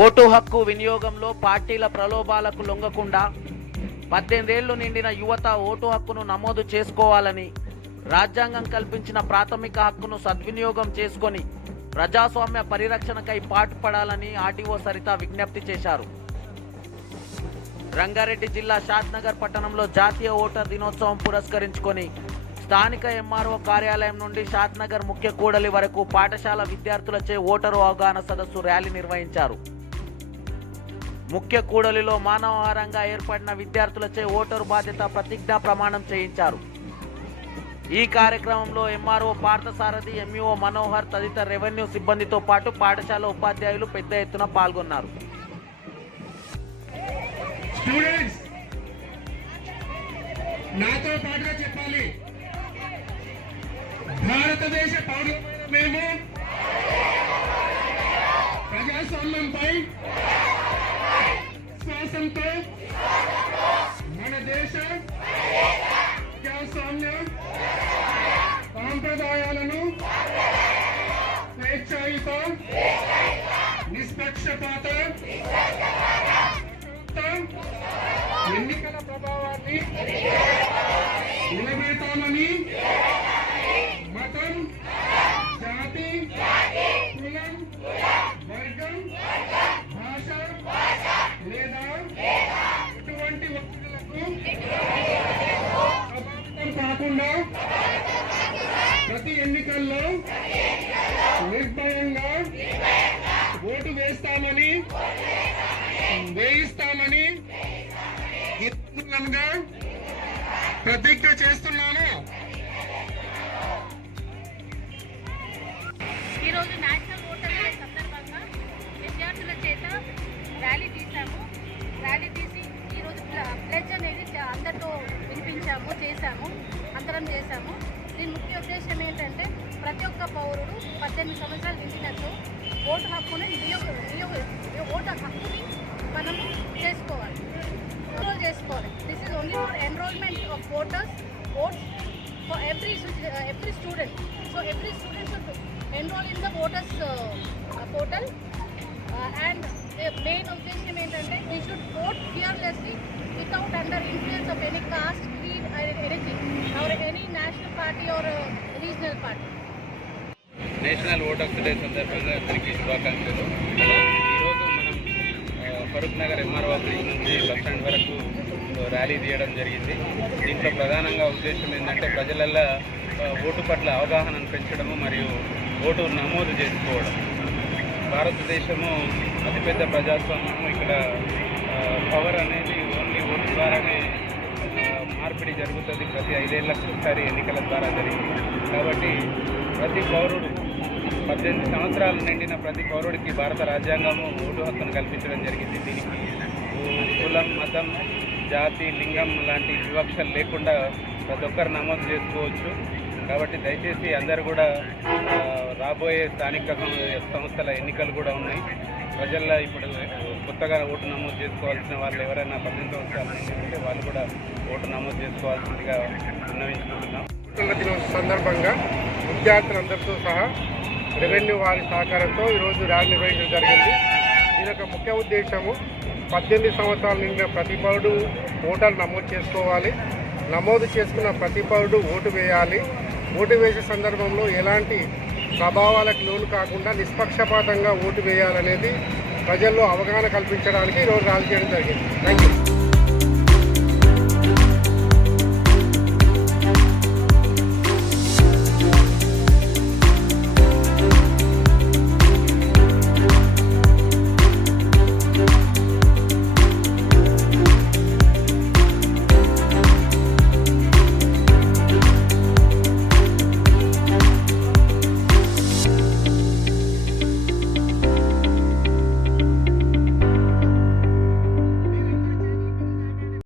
Vote హక్కు వినియోగంలో పార్టీల ప్రలోభాలకు లొంగకుండా పద్దెనిమిదేళ్ళు నిండిన యువత ఓటు హక్కును నమోదు చేసుకోవాలని రాజ్యాంగం కల్పించిన ప్రాథమిక హక్కును సద్వినియోగం చేసుకొని ప్రజాస్వామ్య పరిరక్షణకై పాటుపడాలని ఆర్టీఓ సరిత విజ్ఞప్తి చేశారు. రంగారెడ్డి జిల్లా షాద్నగర్ పట్టణంలో జాతీయ ఓటర్ దినోత్సవం పురస్కరించుకొని స్థానిక ఎంఆర్ఓ కార్యాలయం నుండి షాద్నగర్ ముఖ్య కూడలి వరకు పాఠశాల విద్యార్థులచే ఓటరు అవగాహన సదస్సు ర్యాలీ నిర్వహించారు. ముఖ్య కూడలిలో మానవహారంగా ఏర్పడిన విద్యార్థులచే ఓటరు బాధ్యత ప్రతిజ్ఞా ప్రమాణం చేయించారు. ఈ కార్యక్రమంలో ఎంఆర్ఓ పార్థసారథి ఎంఈఓ మనోహర్ తదితర రెవెన్యూ సిబ్బందితో పాటు పాఠశాల ఉపాధ్యాయులు పెద్ద ఎత్తున పాల్గొన్నారు. స్టూడెంట్స్ నాతో పాటుగా చెప్పాలి. భారతదేశ పౌరులమైన మేము. ప్రజాస్వామ్యంపై విశ్వాసంతో మన దేశ? ప్రజాస్వామ్య సాంప్రదాయాలను? స్వేచ్ఛాయుత? నిష్పక్షపాత? ఎన్నికల ప్రభావాన్ని నిలబెడతామని మతం జాతి కాకుండా ప్రతి ఎన్నికల్లో నిర్భయంగా ఓటు వేస్తామని వేయిస్తామని ప్రతిజ్ఞ చేస్తున్నాను. విషయం ఏంటంటే ప్రతి ఒక్క పౌరుడు పద్దెనిమిది సంవత్సరాలు నిండినట్టు ఓటు హక్కుని వినియోగ వినియోగ ఓటు హక్కుని మనం చేసుకోవాలి. ఎన్రోల్ చేసుకోవాలి. This is only for enrolment of voters votes for every every student so every student should enrol in the voters portal and main ఉద్దేశం ఏంటంటే ఈ should vote fearlessly without under influence of any caste creed anything or any national party or regional party national voters day సందర్భంగా అందరికీ శుభాకాంక్షలు. ఈరోజు మనం Farooq Nagar MRO office నుంచి bus stand వరకు ర్యాలీ తీయడం జరిగింది. దీంట్లో ప్రధానంగా ఉద్దేశం ఏంటంటే ప్రజలల్లో ఓటు పట్ల అవగాహనను పెంచడము మరియు ఓటు నమోదు చేసుకోవడం. భారతదేశము అతిపెద్ద ప్రజాస్వామ్యము. ఇక్కడ పవర్ అనేది ఓన్లీ ఓటు ద్వారానే మార్పిడి జరుగుతుంది ప్రతి ఐదేళ్ళకు ఒకసారి ఎన్నికల ద్వారా జరిగింది. కాబట్టి ప్రతి పౌరుడు పద్దెనిమిది సంవత్సరాలు నిండిన ప్రతి పౌరుడికి భారత రాజ్యాంగము ఓటు హక్కును కల్పించడం జరిగింది. దీనికి కులం మతం జాతి లింగం లాంటి వివక్షలు లేకుండా ప్రతి ఒక్కరు నమోదు చేసుకోవచ్చు. కాబట్టి దయచేసి అందరూ కూడా రాబోయే స్థానిక సంస్థల ఎన్నికలు కూడా ఉన్నాయి. ప్రజల్లో ఇప్పుడు కొత్తగా ఓటు నమోదు చేసుకోవాల్సిన వాళ్ళు ఎవరైనా పద్దెనిమిది సంవత్సరాల నుండి ఉంటే వాళ్ళు కూడా ఓటు నమోదు చేసుకోవాల్సిందిగా విన్నవించుకుంటున్నాం. ఓటర్ల సందర్భంగా విద్యార్థులందరితో సహా రెవెన్యూ వారి సహకారంతో ఈరోజు ర్యాలీ నిర్వహించడం జరిగింది. దీని యొక్క ముఖ్య ఉద్దేశము పద్దెనిమిది సంవత్సరాల నిండిన ప్రతి పౌరుడు ఓటర్ నమోదు చేసుకోవాలి. నమోదు చేసుకున్న ప్రతి పౌరుడు ఓటు వేయాలి. ఓటు వేసే సందర్భంలో ఎలాంటి ప్రభావాలకు లోను కాకుండా నిష్పక్షపాతంగా ఓటు వేయాలనేది ప్రజల్లో అవగాహన కల్పించడానికి ఈరోజు ర్యాలీ చేయడం జరిగింది. Thank you